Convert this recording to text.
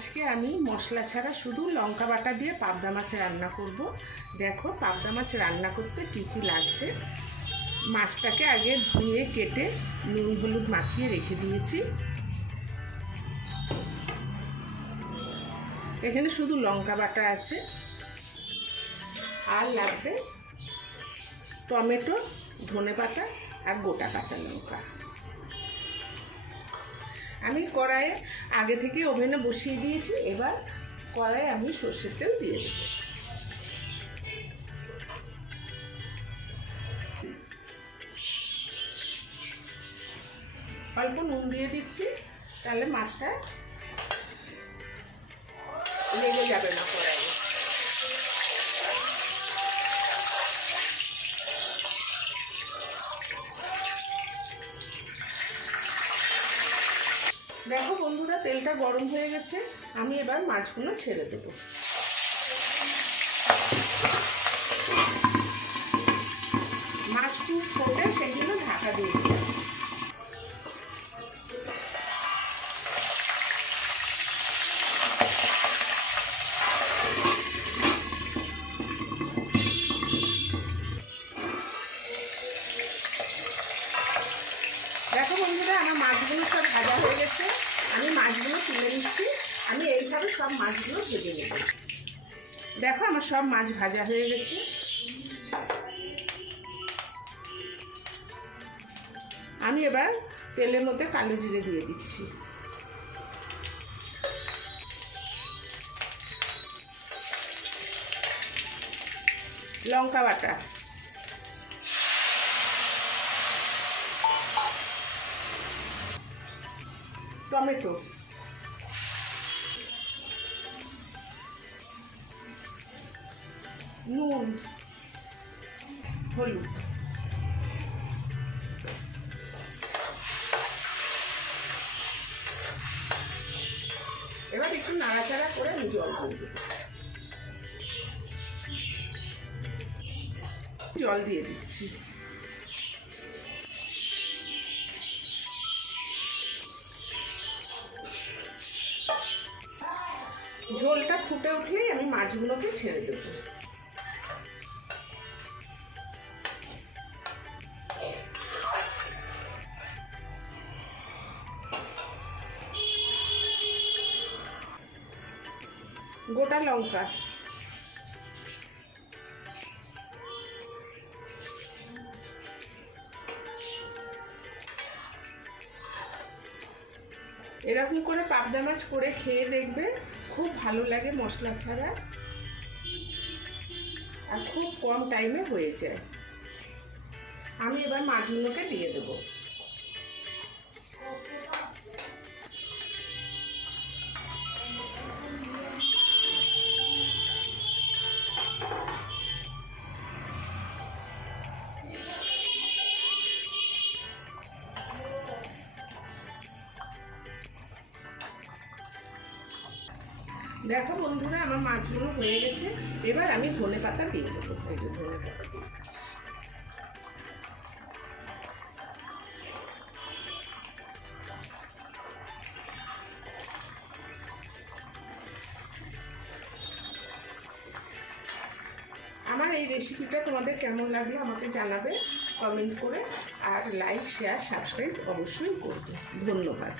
আজকে আমি মশলা ছাড়া শুধু লঙ্কা বাটা দিয়ে পাবদা মাছ রান্না করব। দেখো পাবদা মাছ রান্না করতে কী কী লাগছে। মাছটাকে আগে ধুয়ে কেটে নুন হলুদ মাখিয়ে রেখে দিয়েছি। এখানে শুধু লঙ্কা বাটা আছে, আর লাগবে টমেটো, ধনেপাতা আর গোটা কাঁচা লঙ্কা। আমি কড়াইয়ে আগে থেকে ওভেনে বসিয়ে দিয়েছি। এবার কড়াইয়ে আমি সর্ষের তেল দিয়ে দেব। অল্প নুন দিয়ে দিচ্ছি, তাহলে মাছটা লেগে যাবে না কড়াইয়ে। দেখো বন্ধুরা, তেলটা গরম হয়ে গেছে। আমি এবার মাছগুলো ছেড়ে দেব। মাছ খুব ফোটে, সেগুলো ঢাকা দিয়ে দেব। দেখো বন্ধুরা, আমার মাছগুলো সব ভাজা হয়ে গেছে। আমি মাছগুলো তুলে নিচ্ছি। আমি এইভাবে সব মাছগুলো ভেজে নেব। দেখো আমার সব মাছ ভাজা হয়ে গেছে। আমি এবার তেলের মধ্যে কালো জিরে দিয়ে দিচ্ছি, লঙ্কা বাটা, টমেটো, নুন, হলুদ। এবার একটু নাড়াচাড়া করে আমি জল দিয়ে দেব। জল দিয়ে দিচ্ছি। ঝোলটা ফুটে উঠলেই আমি মাছগুলোকে ছেড়ে দেব। গোটা লঙ্কা, এরকম করে পাবদা মাছ করে খেয়ে দেখবে, খুব ভালো লাগে মশলা ছাড়া, আর খুব কম টাইমে হয়ে যায়। আমি এবার মাছগুলোকে দিয়ে দেবো। দেখো বন্ধুরা, আমার মাছগুলো হয়ে গেছে। এবার আমি ধনেপাতা দিয়ে দেবো। এই যে ধনেপাতা দিয়ে দিচ্ছি। আমার এই রেসিপিটা তোমাদের কেমন লাগলো আমাকে জানাবে কমেন্ট করে, আর লাইক শেয়ার সাবস্ক্রাইব অবশ্যই করবে। ধন্যবাদ।